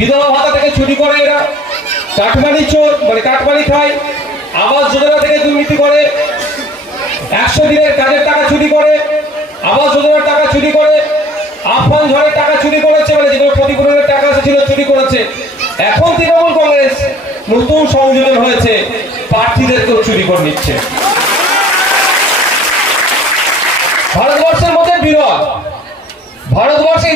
বিধবা ভাতা থেকে চুরি করে এরা। কাঠমানি চোর মানে কাঠমানি খায়। আবাস যোজনা থেকে দুর্নীতি করে। একশো দিনের কাজের টাকা চুরি করে। আবাস যোজনার টাকা চুরি করে। আফান ঝড়ের টাকা চুরি করেছে মানে যেগুলো ক্ষতিপূরণের টাকা এসেছিল চুরি করেছে। এখন তৃণমূল কংগ্রেস নতুন সংযোজন হয়েছে। প্রার্থীদেরকেও চুরি করে নিচ্ছে। ভারতবর্ষের মধ্যে বিরল। ভারতবর্ষের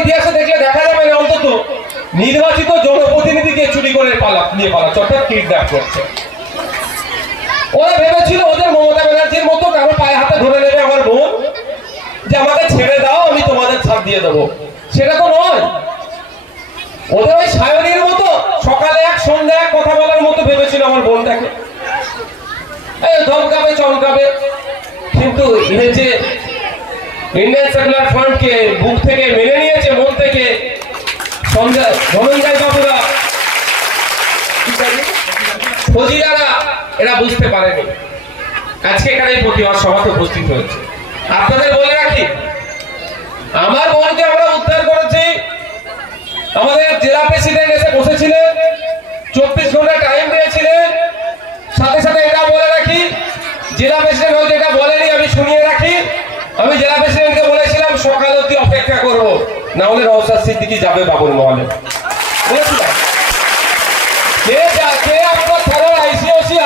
নির্বাচিত জনপ্রতিনিধিকে চুরি করে পালা, নিয়ে পালাচ্ছে, অর্থাৎ কিডন্যাপ করছে। ওরা ভেবেছিল ওদের মমতা ব্যানার্জির মতো কারও পায়ে হাতে ধরে নেবে আমার বোন, যে আমাকে ছেড়ে দাও, আমি তোমাদের ছাড় দিয়ে দেবো। সেটা তো নয়। ওদের ওই সায়নীর মতো সকালে এক, সন্ধ্যা এক কথা বলার মতো ভেবেছিল আমার বোনটাকে। ধমকাবে, চমকাবে। কিন্তু যে ইন্ডিয়ান সেকুলার ফ্রন্টকে বুক থেকে মেনে নিয়েছে, মন থেকে আজকে এখানে উপস্থিত হয়েছে। বলে রাখি, আমার আমরা উদ্ধার করেছি। আমাদের জেলা প্রেসিডেন্ট এসে বসেছিলেন, চব্বিশ ঘণ্টা টাইম সাথে সাথে এটা বলে রাখি প্রেসিডেন্ট এটা বলেনি, আমি শুনিয়ে রাখি। আমি জেলা প্রেসিডেন্টকে বলেছিলাম সকাল অব্দি অপেক্ষা করব। না হলে রওসার সিদ্দিকি যাবে বাবুর মহলে।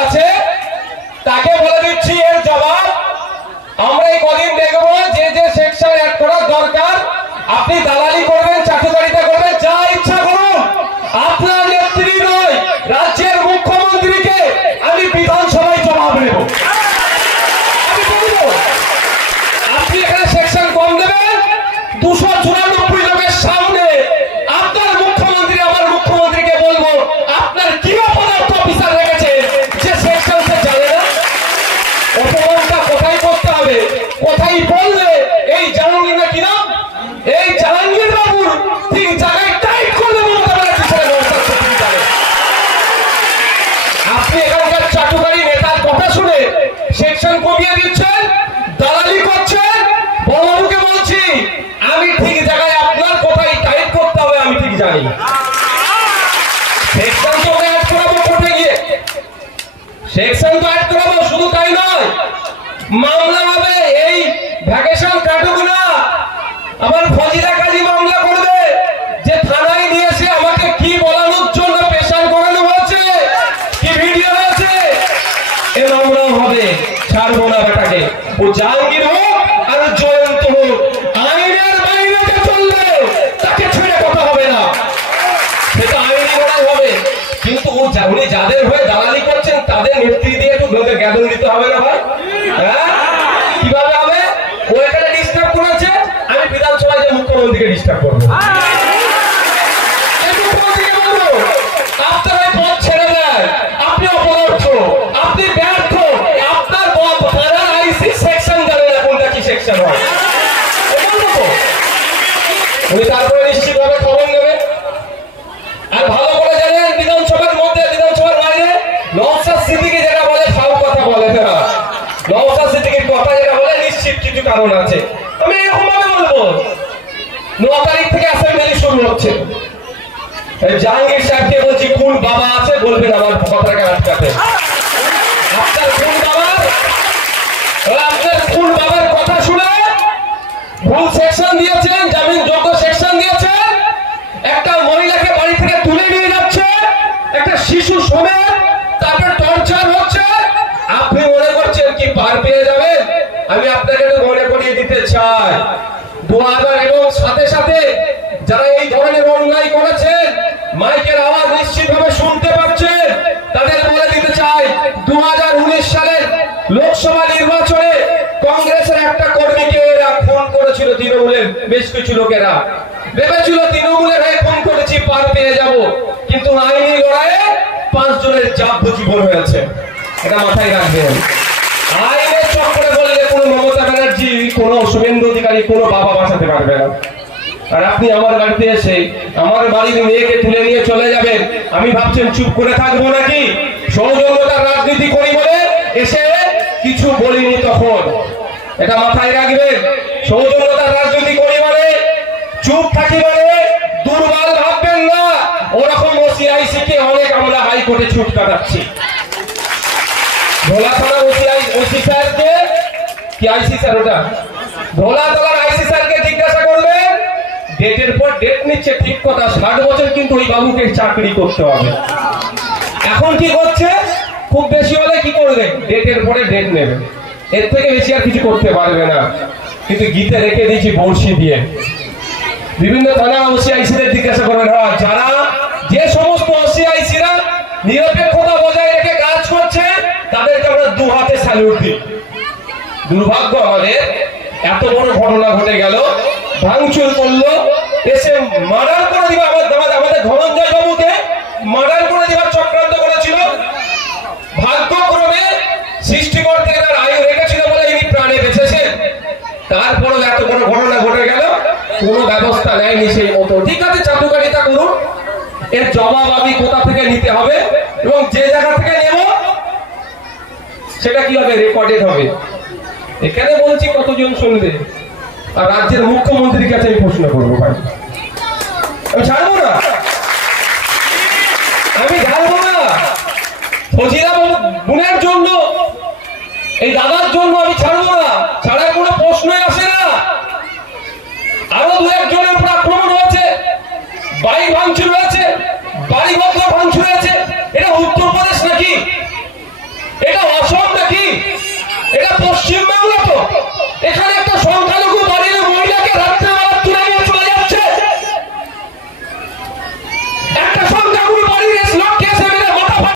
আছে, তাকে বলে দিচ্ছি আমরা এই কদিন দেখব যে যে অ্যাড করার দরকার। আপনি দালালি করবেন চাটুকারিতা করবেন যা ইচ্ছা করুন আপনার নেত্রী নয় রাজ্যের মুখ্যমন্ত্রীকে আমি বিধানসভায় জবাব নেব আমি বলব, আপনি এখানে সেকশন কম দেবেন দুশো চুরানব্বই লোকের সামনে আপনার মুখ্যমন্ত্রী আমার মুখ্যমন্ত্রীকে বলব আপনার কি অপদার্থ অফিসার রেখেছে যে সেকশন সে জানে না অপমানটা কোথায় করতে হবে কোথায় বললে এই জাহাঙ্গীর না কি নাম এই জাহাঙ্গীর বাবুর ঠিক জায়গায় টাইট করলে মমতা ব্যানার্জি ছেড়ে নমস্কার করতে পারে আপনি এখানকার চাটুকারী নেতার কথা শুনে সেকশন কমিয়ে দিচ্ছেন দালালি করছেন বড়বাবুকে বলছি আমি ঠিক জায়গায় আপনার কোথায় টাইট করতে হবে আমি ঠিক জানি সেকশন তো অ্যাড করাবো কোর্টে গিয়ে সেকশন তো অ্যাড করাবো শুধু তাই নয়, মামলা হবে এই ভ্যাকেশন কাটুক না। আমার ফজিলা উনি তারপরে নিশ্চিতভাবে খবর নেবে। আর ভালো করে জানেন বিধানসভার মধ্যে বিধানসভার বাইরে নওশাদ সিদ্দিকী যেটা বলে সব কথা বলে। না নওশাদ সিদ্দিকীর কথা যেটা বলে নিশ্চিত কিছু কারণ আছে। আমি এরকম ভাবে বলব। ন তারিখ থেকে অ্যাসেম্বলি শুরু হচ্ছে। জাহাঙ্গীর সাহেবকে বলছি, কোন বাবা আছে? বলবেন আমার কথাটাকে আটকাতে আপনার কোন বাবার আপনার কোন বাবার কথা শুনে ভুল সেকশন দিয়েছেন, জামিন যোগ্য সেকশন দিয়েছেন। একটা মহিলাকে বাড়ি থেকে তুলে নিয়ে যাচ্ছে, একটা শিশু সমেত তারপর টর্চার হচ্ছে। আপনি মনে করছেন কি পার পেয়ে যাবেন? আমি আপনাকে মনে করিয়ে দিতে চাই। দু হাজার এবং সাথে সাথে যারা এই ধরনের অন্যায় করেছেন মাইকের আওয়াজ নিশ্চিতভাবে শুনতে পাচ্ছেন তাদের বলে দিতে চাই দু সালের লোকসভা নির্বাচনে কংগ্রেসের একটা কর্মীকে এরা ফোন করেছিল তৃণমূলের, বেশ কিছু লোকেরা। ভেবেছিল তৃণমূলের হয়ে ফোন করেছি, পার পেয়ে যাব। কিন্তু আইনি লড়াইয়ে পাঁচ জনের যাবজ্জীবন হয়েছে। এটা মাথায় রাখবেন। আইনের কোনো ব্যানার্জি কোনো শুভেন্দু অধিকারী কোনো বাবা বাঁচাতে পারবে না? আর আপনি আমার বাড়িতে এসে আমার বাড়ির মেয়েকে তুলে নিয়ে চলে যাবেন, আমি ভাবছেন চুপ করে থাকব নাকি? সৌজন্যতার রাজনীতি করি বলে এসে কিছু বলিনি তখন। এটা মাথায় রাখবেন, সৌজন্যতার রাজনীতি করি মানে চুপ থাকি মানে দুর্বল ভাববেন না। ওরা ওরকম ওসিআইসি কে অনেক আমরা হাইকোর্টে ছুট কাটাচ্ছি। ভোলা থানার ওসিআই ওসি স্যারকে কি আইসি স্যার ওটা? থানার আইসি স্যারকে জিজ্ঞাসা করবেন ডেটের পর ডেট নিচ্ছে, ঠিক কথা, ষাট বছর কিন্তু ওই বাবুকে চাকরি করতে হবে। এখন কি করছে? খুব বেশি হলে কি করবে? ডেটের পরে ডেট নেবে। এর থেকে বেশি আর কিছু করতে পারবে না। কিন্তু গীতে রেখে দিয়েছি বড়শি দিয়ে। বিভিন্ন থানা ওসিআইসিদের জিজ্ঞাসা করবেন হ্যাঁ যারা যে সমস্ত ওসিআইসিরা নিরপেক্ষতা বজায় রেখে কাজ করছে, তাদেরকে আমরা দু হাতে স্যালুট দিই। দুর্ভাগ্য আমাদের, এত বড় ঘটনা ঘটে গেল, ভাঙচুর করল, এসে মার্ডার করে দিবা আমাদের ধনঞ্জয় বাবুকে মার্ডার করে দিবার চক্রান্ত করেছিল। ভাগ্যক্রমে সৃষ্টিকর্তা তার আয়ু রেখেছিল বলে ইনি প্রাণে বেঁচেছেন। তারপরেও এত বড় ঘটনা ঘটে গেল, কোনো ব্যবস্থা নেয়নি সেই মতো। ঠিক আছে, চাটুকারিতা করুন। এর জবাব আমি কোথা থেকে নিতে হবে এবং যে জায়গা থেকে নেব, সেটা কি হবে রেকর্ডেড হবে? এখানে বলছি কতজন শুনবে? আর রাজ্যের মুখ্যমন্ত্রীর কাছে আমি প্রশ্ন করব ভাই। আমি ছাড়বো না? আমি ছাড়বো না? ফজিরা বোনের জন্য, এই দাদার জন্য আমি ছাড়বো Hey.